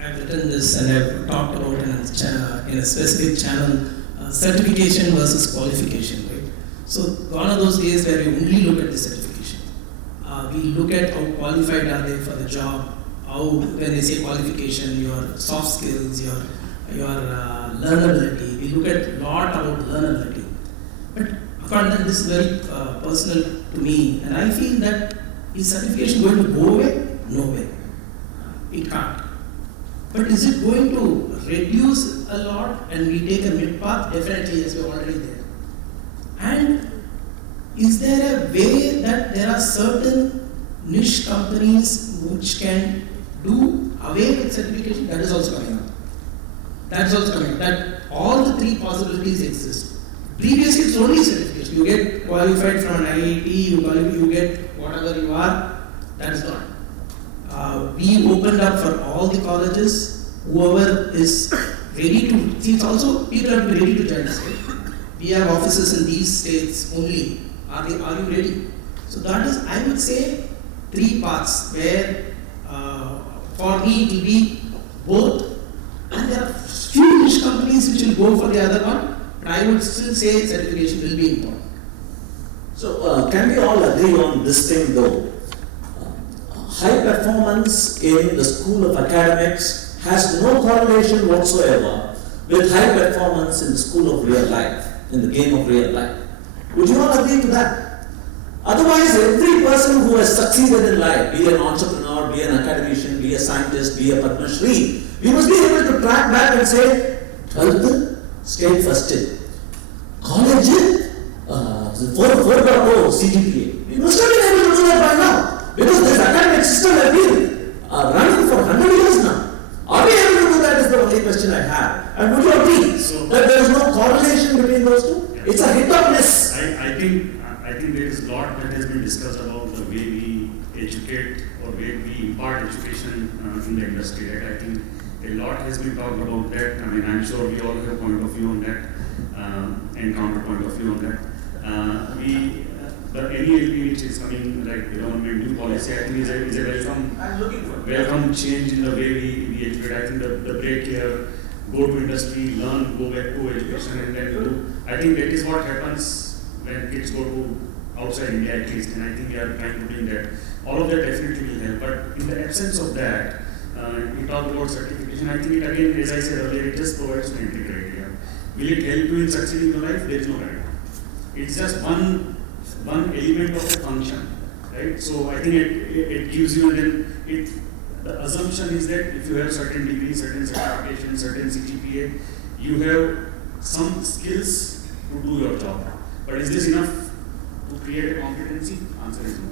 I've written this and I've talked about in a specific channel, certification versus qualification, right? So gone are those days where we only look at the certification. We look at how qualified are they for the job, how when they say qualification, your soft skills, your learnability. We look at a lot about learnability. But according to this is very personal to me, and I feel that is certification going to go away? No way. It can't. But is it going to reduce a lot and we take a mid path? Definitely, yes, we're already there. And is there a way that there are certain niche companies which can do away with certification? That is also coming up. That's also coming up. That all the three possibilities exist. Previously, it's only certification. You get qualified from an IIT, you get whatever you are, that is not. We opened up for all the colleges, whoever is ready to, see it's also, people have to be ready to join us, right? We have offices in these states only. Are you ready? So that is, I would say, three paths where for me it will be both, and there are few niche companies which will go for the other one, but I would still say certification will be important. So, can we all agree on this thing though? High performance in the school of academics has no correlation whatsoever with high performance in the school of real life, in the game of real life. Would you all agree to that? Otherwise, every person who has succeeded in life, be an entrepreneur, be an academician, be a scientist, be a Padma Shri, we must be able to track back and say, 12th, state first. College, 4.0 CGPA. We must have been able to do that by now, because this academic system has been running for 100 years now. Are we able to do that is the only question I have. And would you agree that there is no correlation between those two? It's a hit or miss. I think there is a lot that has been discussed about the way we educate or way we impart education in the industry. Right? I think a lot has been talked about that. I mean, I'm sure we all have a point of view on that and counterpoint of view on that. The NELP which is coming, like government new policy, I think is a welcome change in the way we educate. I think the break here, go to industry, learn, go back to education, and then do. I think that is what happens when kids go to outside India at least, and I think we are trying to do that. All of that definitely will help. But in the absence of that, we talk about certification. I think it again, as I said earlier, it just provides an entry criteria. Will it help you in succeeding in life? There is no guarantee. It's just one element of a function, right? So I think it gives you, and then the assumption is that if you have certain degree, certain certification, certain CGPA, you have some skills to do your job. But is this enough to create a competency? Answer is no.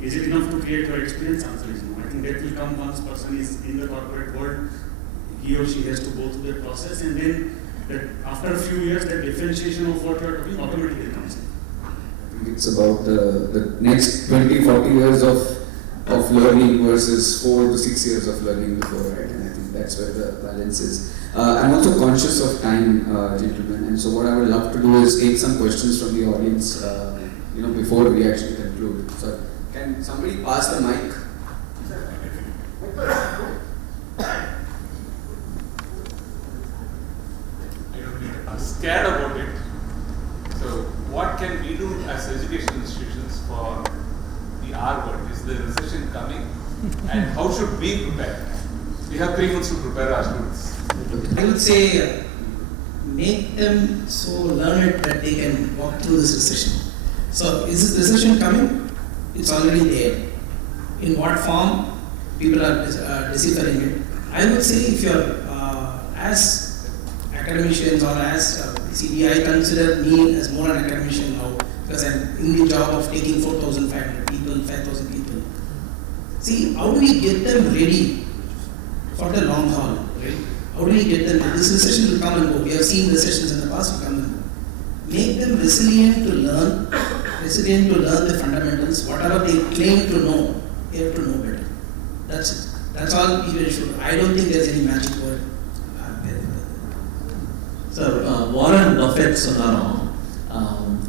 Is it enough to create your experience? Answer is no. I think that will come once person is in the corporate world, he or she has to go through that process, and then that after a few years, that differentiation of what you are doing automatically comes in. I think it's about the next 20-40 years of learning versus 4 to 6 years of learning before, right? And I think that's where the balance is. I'm also conscious of time, gentlemen, and so what I would love to do is take some questions from the audience, before we actually conclude. So, can somebody pass the mic? I'm scared about it. So, what can we do as education institutions for the R word? Is the recession coming? And how should we prepare? We have 3 months to prepare our students. I would say make them so learned that they can walk through this recession. So is this recession coming? It's already there. In what form? People are deciphering it. I would say if you're as academicians or as I consider me as more an academician now because I'm in the job of taking 4,500 people, 5,000 people. See, how do we get them ready for the long haul, right? How do we get them? This recession will come and go. We have seen recessions in the past will come and go. Make them resilient to learn the fundamentals. Whatever they claim to know, they have to know better. That's it. That's all people should. I don't think there's any magic word. So, Warren Buffett சொன்னாராம்,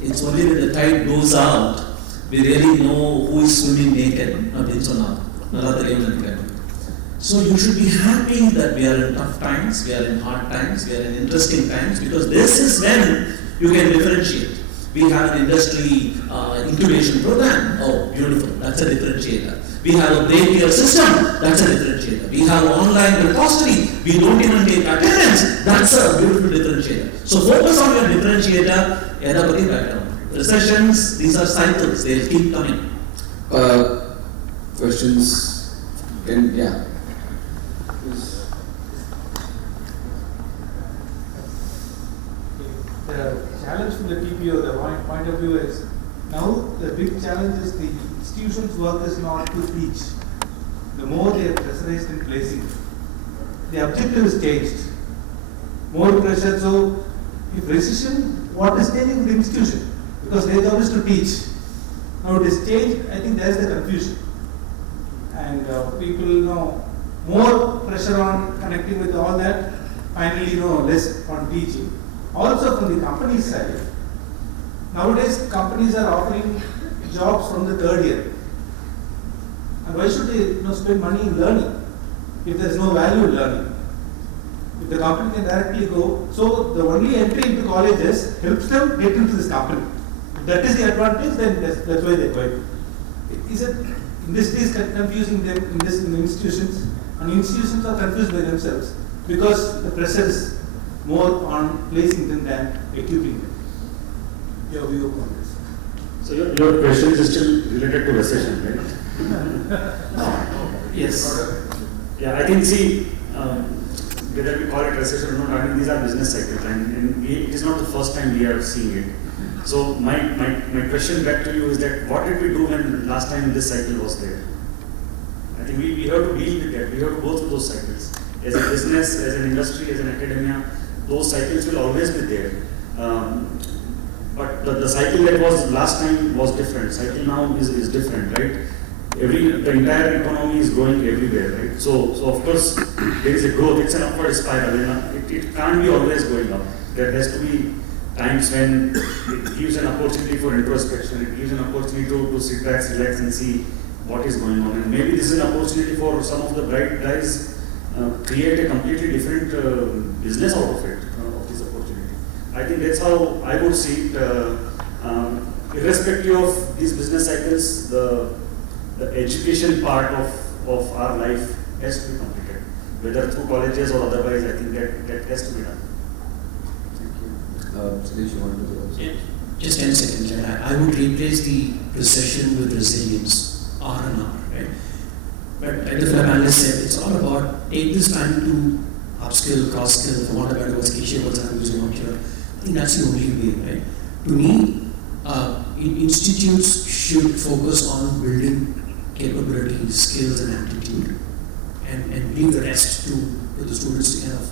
it's only when the tide goes out, we really know who is swimming naked. அப்படின்னு சொன்னார். நல்லா தெரியும் நினைக்கிறேன். So you should be happy that we are in tough times, we are in hard times, we are in interesting times, because this is when you can differentiate. We have an industry incubation program. Oh, beautiful. That's a differentiator. We have a break year system. That's a differentiator. We have online repository. We don't even take attendance. That's a beautiful differentiator. So focus on your differentiator. Edapati background. Recessions, these are cycles. They'll keep coming. Questions? Yeah. The challenge from the TPO, the point of view is, now the big challenge is the institution's work is not to teach. The more they are pressurized in placing, the objective is changed. More pressure, so if recession, what is changing the institution? Because their job is to teach. Now it is changed, I think that's the confusion. And people know more pressure on connecting with all that, finally less on teaching. Also from the company side, nowadays companies are offering jobs from the third year? And why should they spend money in learning if there is no value in learning? If the company can directly go, so the only entry into colleges helps them get into this company. If that is the advantage, then that's why they go. Is it industry is confusing them in the institutions, and institutions are confused by themselves because the pressure is more on placing them than equipping them. Your view on this? So your question is still related to recession, right? Yes. Yeah, I think whether we call it recession or not, I mean these are business cycles, and it is not the first time we are seeing it. So my question back to you is that what did we do when last time this cycle was there? I think we have to deal with that. We have to go through those cycles. As a business, as an industry, as an academia, those cycles will always be there. But the cycle that was last time was different. Cycle now is different, right? The entire economy is growing everywhere, right? So of course there is a growth. It's an upward spiral. It can't be always going up. There has to be times when it gives an opportunity for introspection. It gives an opportunity to sit back, relax, and see what is going on. And maybe this is an opportunity for some of the bright guys create a completely different business out of it, of this opportunity. I think that's how I would see it. Irrespective of these business cycles, the education part of our life has to be completed, whether through colleges or otherwise. I think that has to be done. Thank you. Suresh, you want to go also? Yeah, just 10 seconds. I would replace the recession with resilience, R&R, right? But like the panelist said, it's all about take this time to upskill, cross-skill, for want of a better word, Asia words I'm using out here. I think that's the only way, right? To me, institutes should focus on building capabilities, skills, and aptitude, and leave the rest to the students to kind of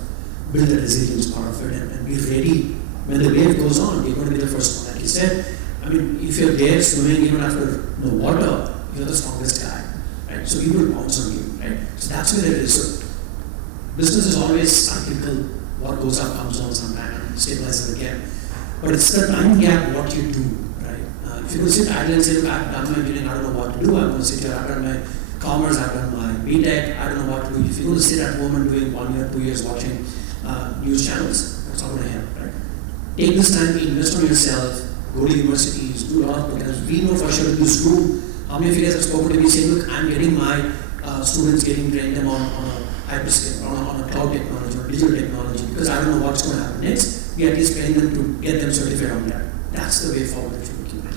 build the resilience part of it and be ready when the wave goes on. You're going to be the first one. Like you said, I mean, if you're there swimming even after no water, you're the strongest guy, right? So people will bounce on you, right? So that's where it is. So business is always cyclical. What goes up comes down sometime and stabilizes again. But it's the time gap what you do, right? If you go sit idle and say, look, I've done my engineering, I don't know what to do. I'm going to sit here, I've done my commerce, I've done my BTech, I don't know what to do. If you're going to sit at home and doing 1 year, 2 years watching news channels, that's not going to help, right? Take this time, invest on yourself, go to universities, do a lot of programs. We know for sure in this room, how many of you guys have spoken to me saying, look, I'm getting my students getting trained them on a hyperscale, on a cloud technology, or digital technology, because I don't know what's going to happen next. We at least train them to get them certified on that. That's the way forward that you're looking at.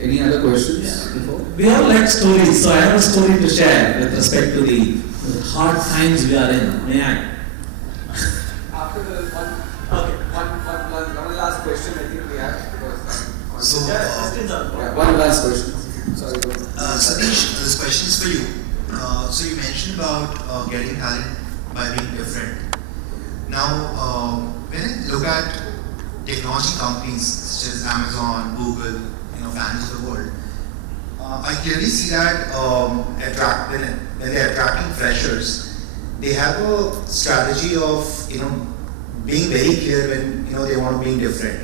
Any other questions before? We all like stories, so I have a story to share with respect to the hard times we are in. May I? After the one last question, I think we have. So, one last question. Sorry, go ahead. Satish, this question is for you. So you mentioned about getting talent by being different. Now, when I look at technology companies such as Amazon, Google, fans of the world, I clearly see that when they're attracting freshers, they have a strategy of being very clear when they want to be different.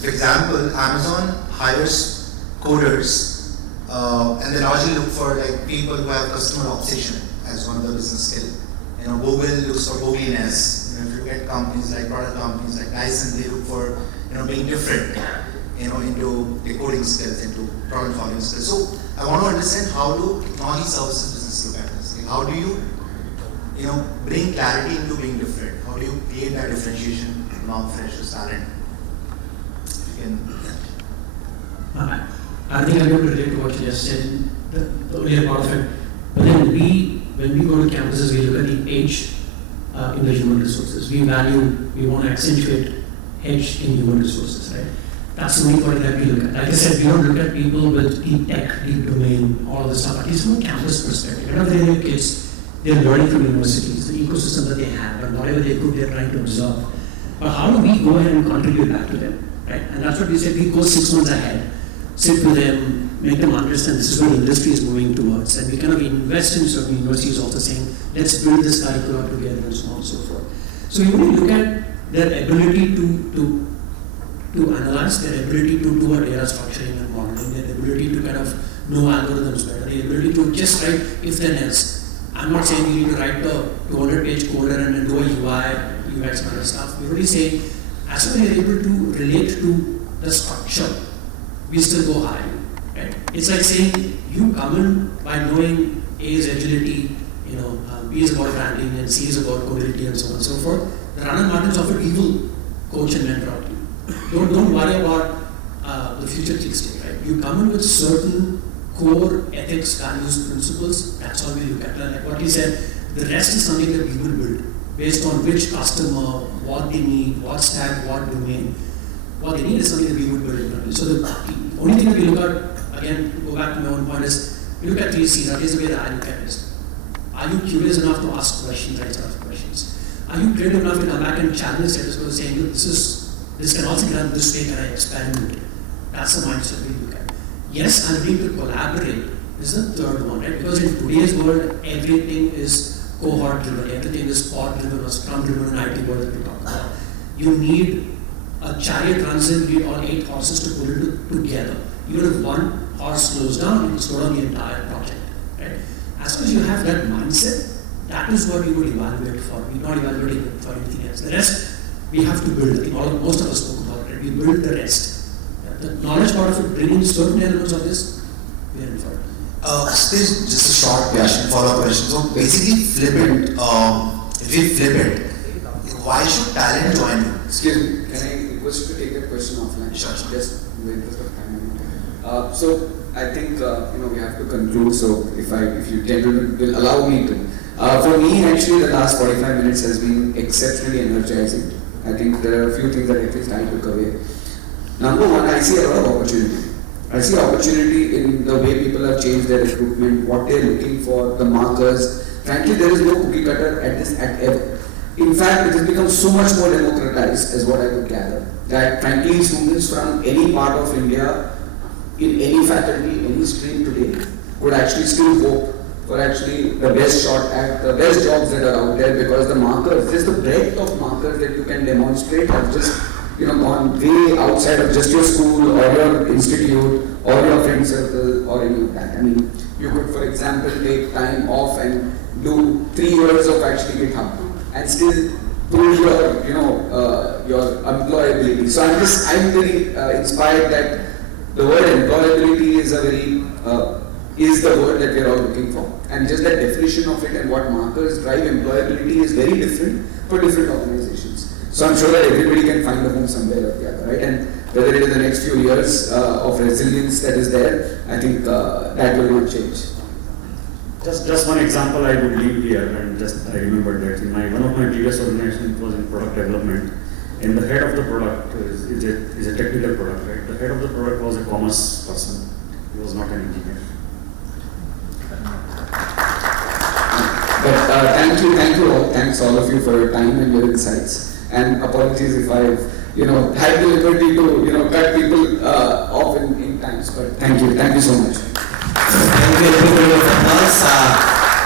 For example, Amazon hires coders, and they largely look for people who have customer obsession as one of the business skill. Google looks for googliness. If you look at companies like product companies like Dyson, they look for being different. Into the coding skills, into problem solving skills. So I want to understand, how do technology services business look at this? How do you bring clarity into being different? How do you create that differentiation among freshers, talent? If you can. I think I'm going to relate to what you just said, the earlier part of it. But then when we go to campuses, we look at the H in the human resources. We want to accentuate H in human resources, right? That's the main point that we look at. Like I said, we don't look at people with deep tech, deep domain, all of this stuff, at least from a campus perspective. They're kids, they're learning from universities, the ecosystem that they have, and whatever they could, they're trying to observe. But how do we go ahead and contribute back to them, right? And that's what we said, we go 6 months ahead, sit with them, make them understand this is where the industry is moving towards, and we kind of invest in certain universities also saying, let's build this curriculum together and so on and so forth. So you really look at their ability to to analyze, their ability to do a data structuring and modeling, their ability to kind of know algorithms better, the ability to just write if then else. I'm not saying you need to write the 200-page coder and then do a UI, UX kind of stuff. We're only saying as long as you're able to relate to the structure, we still go high. Right? It's like saying you come in by knowing A is agility, B is about branding, and C is about codility, and so on and so forth. The Rana Martins offer evil coach and mentor. Don't worry about the future kick state, right? You come in with certain core ethics, values, principles. That's all we look at. Like what he said, the rest is something that we will build based on which customer, what they need, what stack, what domain. What they need is something that we would build internally. So the only thing that we look at, again, to go back to my own point, is we look at 3 C's. That is the way that I look at it. Are you curious enough to ask questions, right set of questions? Are you creative enough to come back and challenge status quo, saying, look, this can also be done this way, can I experiment? That's the mindset we look at. Yes, I'm willing to collaborate. This is the third one, right? Because in today's world, everything is cohort driven, everything is pod driven or scrum driven in IT world that we talk about. You need a chariot runs in, you need all 8 horses to pull it together. Even if one horse slows down, you can slow down the entire project, right? As long as you have that mindset, that is what you would evaluate for. We're not evaluating it for anything else. The rest, we have to build. I think most of us spoke about it. We build the rest. The knowledge part of it, bringing certain elements of this, we are in for it. So there's just a short question, follow-up question. So basically, flip it. If we flip it, why should talent join you? Excuse me, can I request you to take that question offline? Sure. Just in the interest of time. So I think we have to conclude. So if you gentlemen will allow me to. For me, actually, the last 45 minutes has been exceptionally energizing. I think there are a few things that at least I took away. Number one, I see a lot of opportunity. I see opportunity in the way people have changed their recruitment, what they're looking for, the markers. Frankly, there is no cookie cutter at ever. In fact, it has become so much more democratized, as what I could gather, that frankly, students from any part of India, in any faculty, any stream today, could actually still hope for actually the best shot at the best jobs that are out there, because the markers, just the breadth of markers that you can demonstrate have just gone way outside of just your school or your institute or your friend circle or any of that. I mean, you could, for example, take time off and do 3 years of actually GitHub and still prove your employability. So I'm very inspired that the word employability is the word that we're all looking for, and just that definition of it and what markers drive employability is very different for different organizations. So I'm sure that everybody can find a home somewhere or the other, right? And whether it is the next few years of resilience that is there, I think that will not change. Just one example I would leave here, and I remembered that in one of my previous organizations was in product development, and the head of the product is a technical product, right? The head of the product was a commerce person. He was not an engineer. But thank you all. Thanks all of you for your time and your insights. And apologies if I've had the liberty to cut people off in times. But thank you so much. Thank you everybody from us,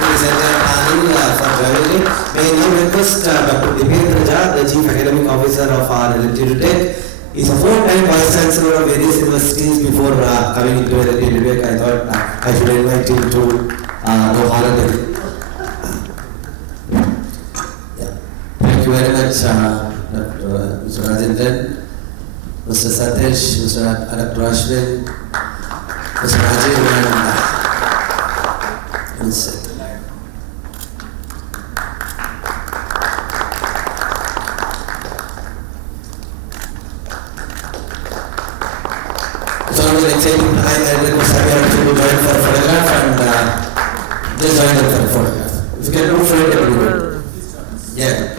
ladies and gentlemen, for joining in. May I now request Dr. Divendra Jha, the Chief Academic Officer of our L&T EduTech. He's a 4-time Vice Chancellor of various universities. Before coming into L&T EduTech, I thought I should invite him to go honor. Thank you very much, Mr. Rajendran, Mr. Satish, Dr. Ashwin, Mr. Rajiv, and Mr. It's always an exciting time. I request everyone to join for a photograph and just join them for a photograph. If you get no friend, everyone. Yeah.